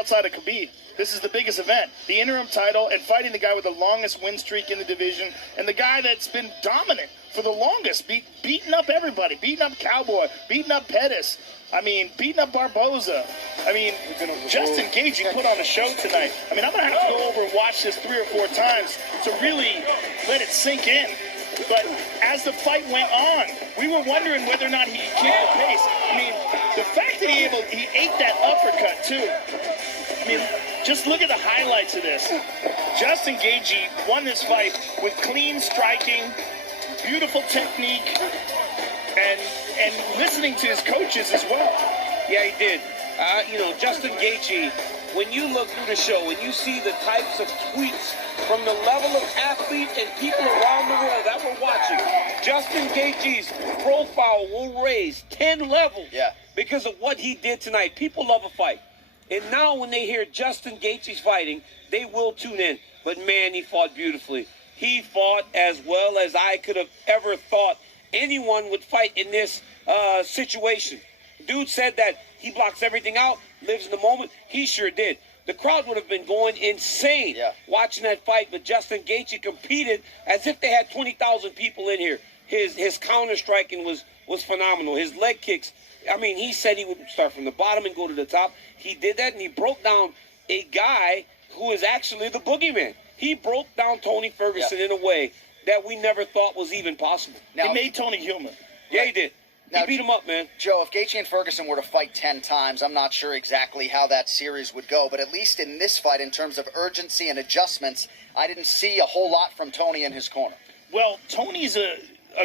outside of Khabib. This is the biggest event, the interim title, and fighting the guy with the longest win streak in the division, and the guy that's been dominant for the longest, beating up everybody, beating up Cowboy, beating up Pettis. I mean, beating up Barboza. I mean, Justin Gaethje put on a show tonight. I mean, I'm going to have to go over and watch this 3 or 4 times to really let it sink in. But as the fight went on, we were wondering whether or not he could keep the pace. I mean, the fact that he ate that uppercut, too. I mean, just look at the highlights of this. Justin Gaethje won this fight with clean striking, beautiful technique, and listening to his coaches as well. Yeah, he did. Justin Gaethje, when you look through the show and you see the types of tweets from the level of athlete and people around the world that we're watching, Justin Gaethje's profile will raise 10 levels because of what he did tonight. People love a fight. And now when they hear Justin Gaethje's fighting, they will tune in. But, man, he fought beautifully. He fought as well as I could have ever thought anyone would fight in this situation. Dude said that he blocks everything out, lives in the moment. He sure did. The crowd would have been going insane watching that fight, but Justin Gaethje competed as if they had 20,000 people in here. His counter striking was phenomenal. His leg kicks, I mean, he said he would start from the bottom and go to the top. He did that, and he broke down a guy who is actually the boogeyman. He broke down Tony Ferguson in a way that we never thought was even possible. Now, he made Tony human. Yeah, he did. Now, he beat him up, man. Joe, if Gaethje and Ferguson were to fight 10 times, I'm not sure exactly how that series would go. But at least in this fight, in terms of urgency and adjustments, I didn't see a whole lot from Tony in his corner. Well, Tony's a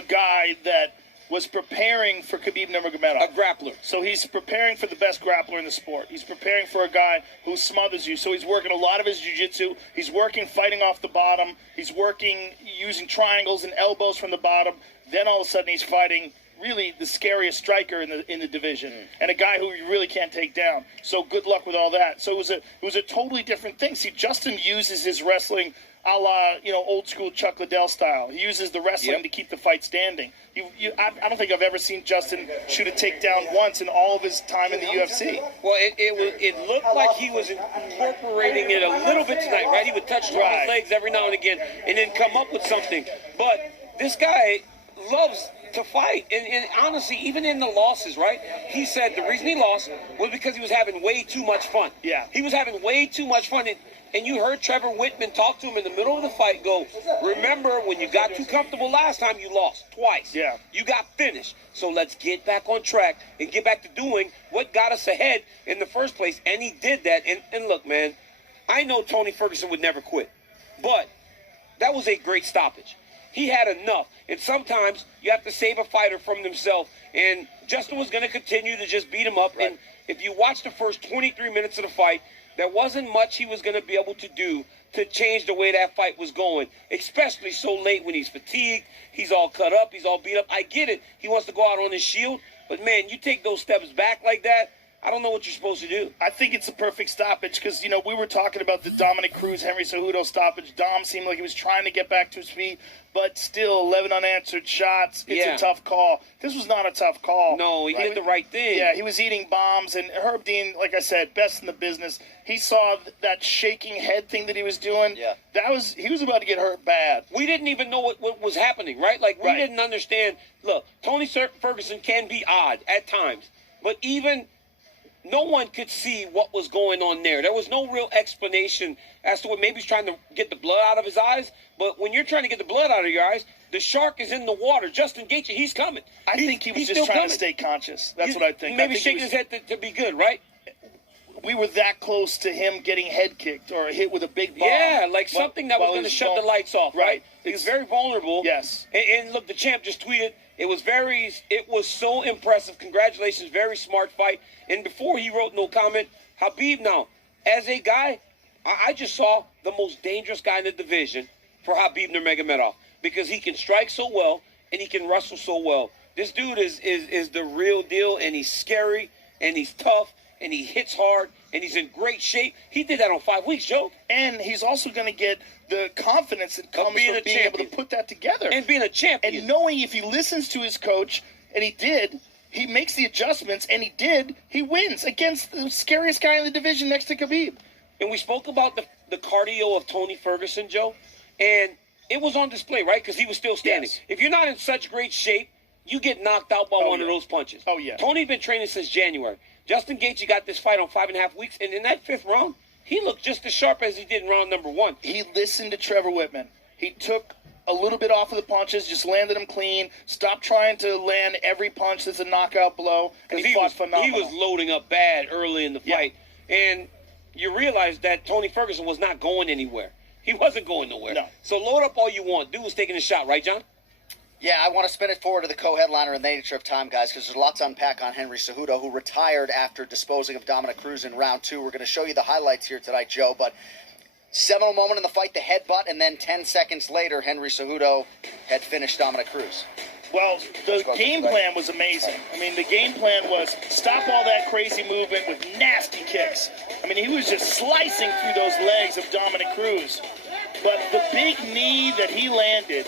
guy that was preparing for Khabib Nurmagomedov. A grappler. So he's preparing for the best grappler in the sport. He's preparing for a guy who smothers you. So he's working a lot of his jiu-jitsu. He's working fighting off the bottom. He's working using triangles and elbows from the bottom. Then all of a sudden he's fighting really the scariest striker in the division, and a guy who you really can't take down. So good luck with all that. So it was a totally different thing. See, Justin uses his wrestling a la old school Chuck Liddell style. He uses the wrestling to keep the fight standing. I don't think I've ever seen Justin shoot a takedown once in all of his time in the UFC. Well, it looked like he was incorporating it a little bit tonight, right? He would touch his legs every now and again and then come up with something. But this guy loves to fight, and honestly, even in the losses, right? He said the reason he lost was because he was having way too much fun. Yeah. He was having way too much fun, and you heard Trevor Whitman talk to him in the middle of the fight go, remember when you got too comfortable last time, you lost twice. Yeah. You got finished. So let's get back on track and get back to doing what got us ahead in the first place, and he did that. And look, man, I know Tony Ferguson would never quit, but that was a great stoppage. He had enough. And sometimes you have to save a fighter from themselves. And Justin was going to continue to just beat him up. Right. And if you watch the first 23 minutes of the fight, there wasn't much he was going to be able to do to change the way that fight was going, especially so late when he's fatigued, he's all cut up, he's all beat up. I get it. He wants to go out on his shield. But, man, you take those steps back like that, I don't know what you're supposed to do. I think it's a perfect stoppage because, we were talking about the Dominic Cruz, Henry Cejudo stoppage. Dom seemed like he was trying to get back to his feet, but still 11 unanswered shots. It's a tough call. This was not a tough call. No, he did the right thing. Yeah, he was eating bombs, and Herb Dean, like I said, best in the business. He saw that shaking head thing that he was doing. Yeah. He was about to get hurt bad. We didn't even know what was happening, right? Like, we didn't understand. Look, Tony Ferguson can be odd at times, but even no one could see what was going on there. There was no real explanation as to what maybe he's trying to get the blood out of his eyes. But when you're trying to get the blood out of your eyes, the shark is in the water. Justin Gaethje, he's coming. I think he was just trying to stay conscious. That's what I think. Maybe shaking his head to be good, right? We were that close to him getting head kicked or hit with a big bomb. Yeah, like something that was going to shut the lights off, right? He was very vulnerable. Yes. And look, the champ just tweeted, it was so impressive. Congratulations, very smart fight. And before he wrote no comment, Khabib now, as a guy, I just saw the most dangerous guy in the division for Khabib Nurmagomedov because he can strike so well and he can wrestle so well. This dude is the real deal, and he's scary, and he's tough, and he hits hard, and he's in great shape. He did that on 5 weeks, Joe. And he's also going to get the confidence that comes from being able to put that together. And being a champion. And knowing if he listens to his coach, and he did, he makes the adjustments, and he wins against the scariest guy in the division next to Khabib. And we spoke about the cardio of Tony Ferguson, Joe, and it was on display, right? Because he was still standing. Yes. If you're not in such great shape, you get knocked out by one of those punches. Oh, yeah. Tony's been training since January. Justin Gaethje got this fight on 5.5 weeks, and in that 5th round, he looked just as sharp as he did in round number 1. He listened to Trevor Whitman. He took a little bit off of the punches, just landed them clean, stopped trying to land every punch that's a knockout blow, and he fought phenomenal. He was loading up bad early in the fight, and you realize that Tony Ferguson was not going anywhere. He wasn't going nowhere. No. So load up all you want. Dude was taking a shot, right, John? Yeah, I want to spin it forward to the co-headliner in the nature of time, guys, because there's a lot to unpack on Henry Cejudo, who retired after disposing of Dominic Cruz in round 2. We're going to show you the highlights here tonight, Joe, but seminal moment in the fight, the headbutt, and then 10 seconds later, Henry Cejudo had finished Dominic Cruz. Well, the game plan was amazing. I mean, the game plan was stop all that crazy movement with nasty kicks. I mean, he was just slicing through those legs of Dominic Cruz. But the big knee that he landed,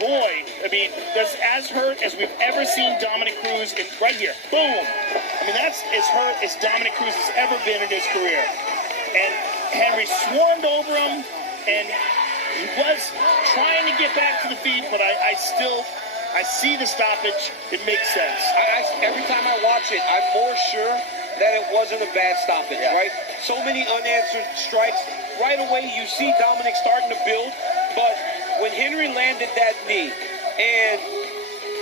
boy, I mean, that's as hurt as we've ever seen Dominic Cruz right here. Boom. I mean, that's as hurt as Dominic Cruz has ever been in his career. And Henry swarmed over him, and he was trying to get back to the feet, but I see the stoppage. It makes sense. Every time I watch it, I'm more sure that it wasn't a bad stoppage, right? So many unanswered strikes. Right away, you see Dominic starting to build, but when Henry landed that knee, and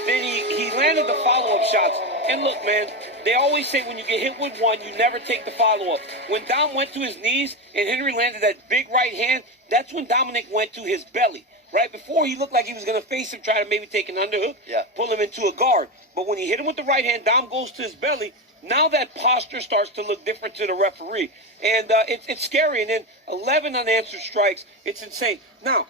then he landed the follow-up shots, and look, man, they always say when you get hit with one, you never take the follow-up. When Dom went to his knees and Henry landed that big right hand, that's when Dominic went to his belly. Right before, he looked like he was going to face him, try to maybe take an underhook, pull him into a guard. But when he hit him with the right hand, Dom goes to his belly. Now that posture starts to look different to the referee. And it's scary. And then 11 unanswered strikes. It's insane. Now,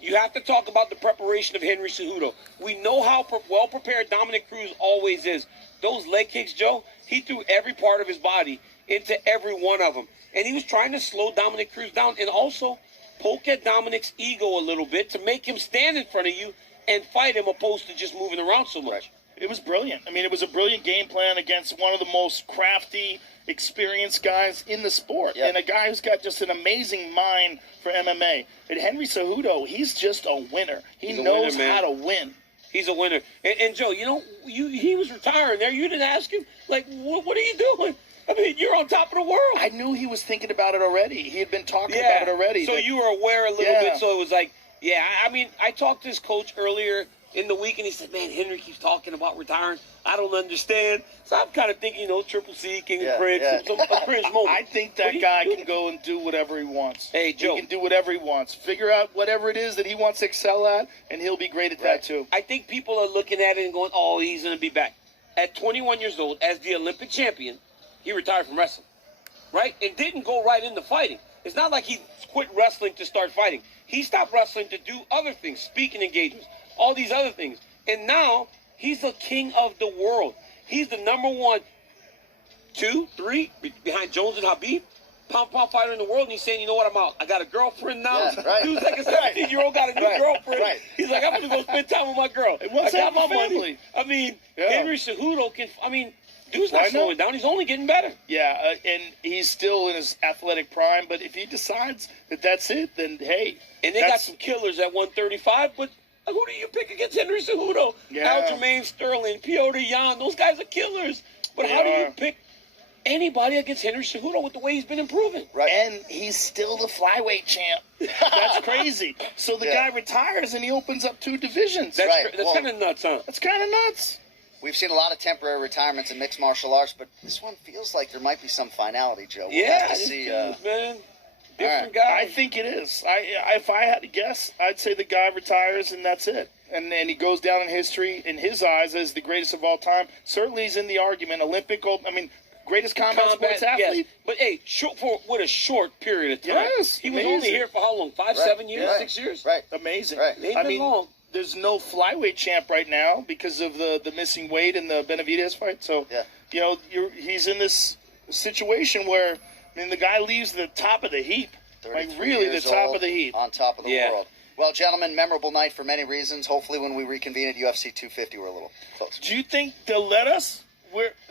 you have to talk about the preparation of Henry Cejudo. We know how well prepared Dominic Cruz always is. Those leg kicks, Joe, he threw every part of his body into every one of them. And he was trying to slow Dominic Cruz down and also poke at Dominic's ego a little bit to make him stand in front of you and fight him opposed to just moving around so much. It was brilliant. I mean, it was a brilliant game plan against one of the most crafty, experienced guys in the sport. And a guy who's got just an amazing mind for MMA. And Henry Cejudo, he's just a winner. He knows how to win. He's a winner. And Joe, you know, he was retiring there. You didn't ask him, like, what are you doing? I mean, you're on top of the world. I knew he was thinking about it already. He had been talking about it already. So you were aware a little bit, so it was like, I mean, I talked to his coach earlier in the week, and he said, man, Henry keeps talking about retiring. I don't understand. So I'm kind of thinking, you know, Triple C, King of Cringe, a cringe moment. I think that guy can go and do whatever he wants. Hey, Joe. He can do whatever he wants. Figure out whatever it is that he wants to excel at, and he'll be great at that, too. I think people are looking at it and going, oh, he's going to be back. At 21 years old, as the Olympic champion, he retired from wrestling, right? And didn't go right into fighting. It's not like he quit wrestling to start fighting. He stopped wrestling to do other things, speaking engagements, all these other things. And now he's the king of the world. He's the number 1, 2, 3 behind Jones and Habib, pound fighter in the world. And he's saying, you know what, I'm out. I got a girlfriend now. Dude's like a 17-year-old got a new girlfriend. He's like, I'm going to go spend time with my girl. I got my money. I mean, Henry Cejudo can, I mean, dude's not slowing down. He's only getting better. Yeah, and he's still in his athletic prime. But if he decides that that's it, then hey. And they got some killers at 135, but who do you pick against Henry Cejudo? Aljamain Sterling, Piotr Jan, those guys are killers. But how do you pick anybody against Henry Cejudo with the way he's been improving? And he's still the flyweight champ. That's crazy. So the guy retires and he opens up 2 divisions. That's kind of nuts, huh? That's kind of nuts. We've seen a lot of temporary retirements in mixed martial arts, but this one feels like there might be some finality, Joe. We'll have to see. Man. Different guy. I think it is. If I had to guess, I'd say the guy retires and that's it. And he goes down in history, in his eyes, as the greatest of all time. Certainly he's in the argument. Olympic gold, greatest combat sports athlete. Yes. But, hey, what a short period of time. Yes, he was only here for how long? 5, 7 years? 6 years? Amazing. Ain't been long. There's no flyweight champ right now because of the missing weight in the Benavidez fight. So, you know, he's in this situation where, the guy leaves the top of the heap. Like, really the top of the heap. On top of the world. Well, gentlemen, memorable night for many reasons. Hopefully when we reconvene at UFC 250, we're a little closer. Do you think they'll let us?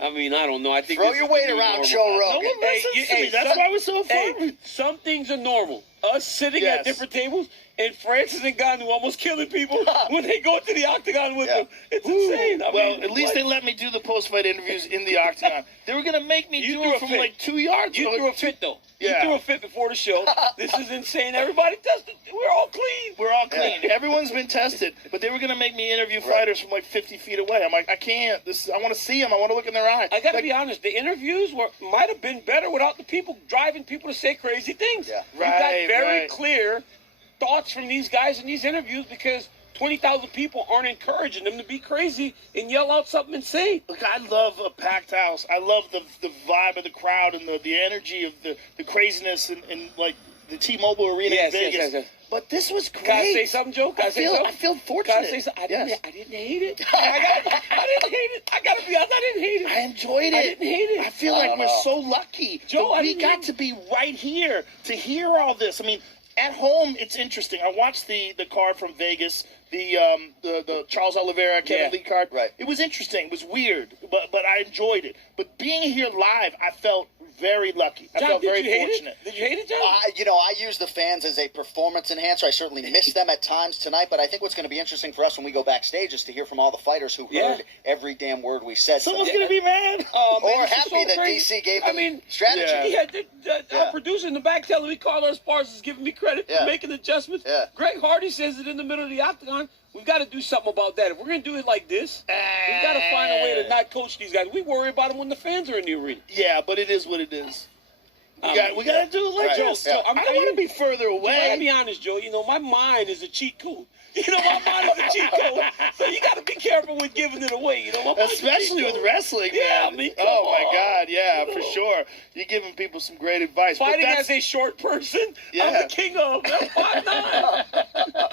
I mean, I don't know. I think Throw your weight around, Joe Rogan. No one listens to me. That's why we're so fun. Some things are normal. Us sitting Yes. at different tables, and Francis Ngannou almost killing people when they go to the octagon with them. It's insane. I mean, At least they let me do the post-fight interviews in the octagon. They were going to make me do it from like 2 yards. You threw a fit, though. Yeah. You threw a fit before the show. This is insane. Everybody tested. We're all clean. We're all clean. Everyone's been tested, but they were going to make me interview fighters from like 50 feet away. I'm like, I can't. I want to see them. I want to look in their eyes. I got to be honest. The interviews might have been better without the people driving people to say crazy things. Yeah. We got very clear thoughts from these guys in these interviews because 20,000 people aren't encouraging them to be crazy and yell out something insane. Look, I love a packed house. I love the vibe of the crowd and the energy of the craziness and like the T-Mobile Arena in Vegas. Yes. But this was great. Can I say something, Joe? I feel fortunate. Can I say something? I didn't hate it. I didn't hate it. I got to be honest. I didn't hate it. I enjoyed it. I didn't hate it. I feel like we're so lucky. Joe, we got to be right here to hear all this. I mean, at home, it's interesting. I watched the card from Vegas, the Charles Oliveira, Kevin Lee card. Right. It was interesting. It was weird, but I enjoyed it. But being here live, I felt very lucky. I felt very fortunate. Did you hate it, John? I use the fans as a performance enhancer. I certainly miss them at times tonight, but I think what's going to be interesting for us when we go backstage is to hear from all the fighters who heard every damn word we said. Someone's going to be mad. Or happy that DC gave them strategy. Our producer in the back telling me Carlos Parks is giving me credit for making adjustments. Yeah. Greg Hardy says it in the middle of the octagon. We've got to do something about that. If we're going to do it like this, we've got to find a way to not coach these guys. We worry about them when the fans are in the arena. Yeah, but it is what it is. We got to do it like this. Joe, I don't want to be further away. I'll be honest, Joe. You know, my mind is a cheat code. My mind is a cheat code. So you got to be careful with giving it away. Especially with wrestling. Yeah, man. I mean, my God, yeah, for sure. You're giving people some great advice. Fighting as a short person, I'm the king of. I'm 5'9".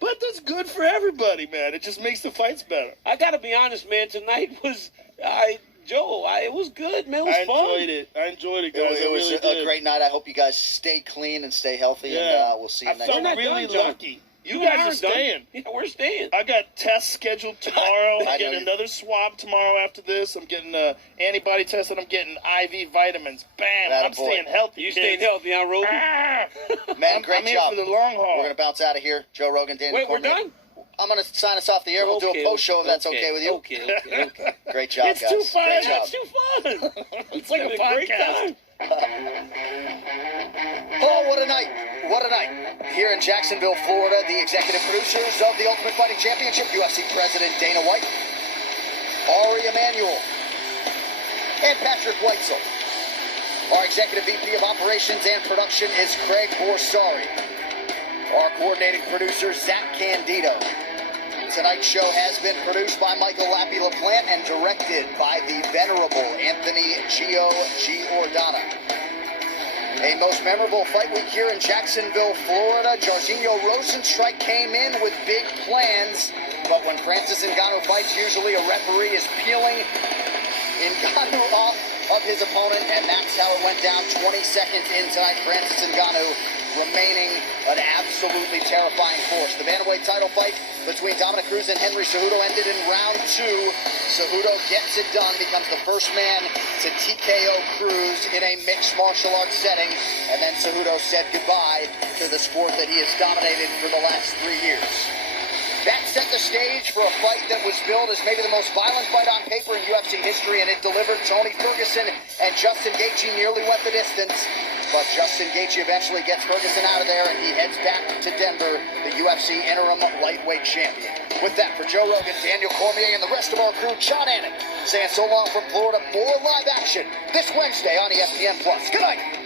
But that's good for everybody, man. It just makes the fights better. I got to be honest, man. Tonight was it was good, man. It was fun. I enjoyed it, guys. It was a great night. I hope you guys stay clean and stay healthy, and we'll see you next time. I felt really lucky. You guys are staying. Yeah, we're staying. I got tests scheduled tomorrow. I'm getting another swab tomorrow after this. I'm getting an antibody test, and I'm getting IV vitamins. Bam! I'm staying healthy. You staying healthy, huh, Rogan? Man, great I'm job. Here for the long haul. We're going to bounce out of here. Joe Rogan, Daniel Cormier. We're done? I'm going to sign us off the air. We'll do a post show if that's okay with you. Okay. Great job, it's guys. Too fun. Great job. It's too fun. It's like a podcast. Oh, what a night. What a night. Here in Jacksonville, Florida, the executive producers of the Ultimate Fighting Championship, UFC President Dana White, Ari Emanuel, and Patrick Weitzel. Our executive VP of Operations and Production is Craig Borsari. Our coordinating producer, Zach Candido. Tonight's show has been produced by Michael Lappy LaPlante and directed by the venerable Anthony Gio Giordana. A most memorable fight week here in Jacksonville, Florida. Jorginho Rosenstrike came in with big plans, but when Francis Ngannou fights, usually a referee is peeling Ngannou off of his opponent, and that's how it went down 20 seconds in tonight. Francis Ngannou remaining an absolutely terrifying force. The bantamweight title fight between Dominic Cruz and Henry Cejudo ended in round 2. Cejudo gets it done, becomes the first man to TKO Cruz in a mixed martial arts setting, and then Cejudo said goodbye to the sport that he has dominated for the last 3 years. That set the stage for a fight that was billed as maybe the most violent fight on paper in UFC history, and it delivered. Tony Ferguson and Justin Gaethje nearly went the distance, but Justin Gaethje eventually gets Ferguson out of there, and he heads back to Denver, the UFC interim lightweight champion. With that, for Joe Rogan, Daniel Cormier, and the rest of our crew, John Anik, saying so long from Florida. More live action this Wednesday on ESPN+. Good night.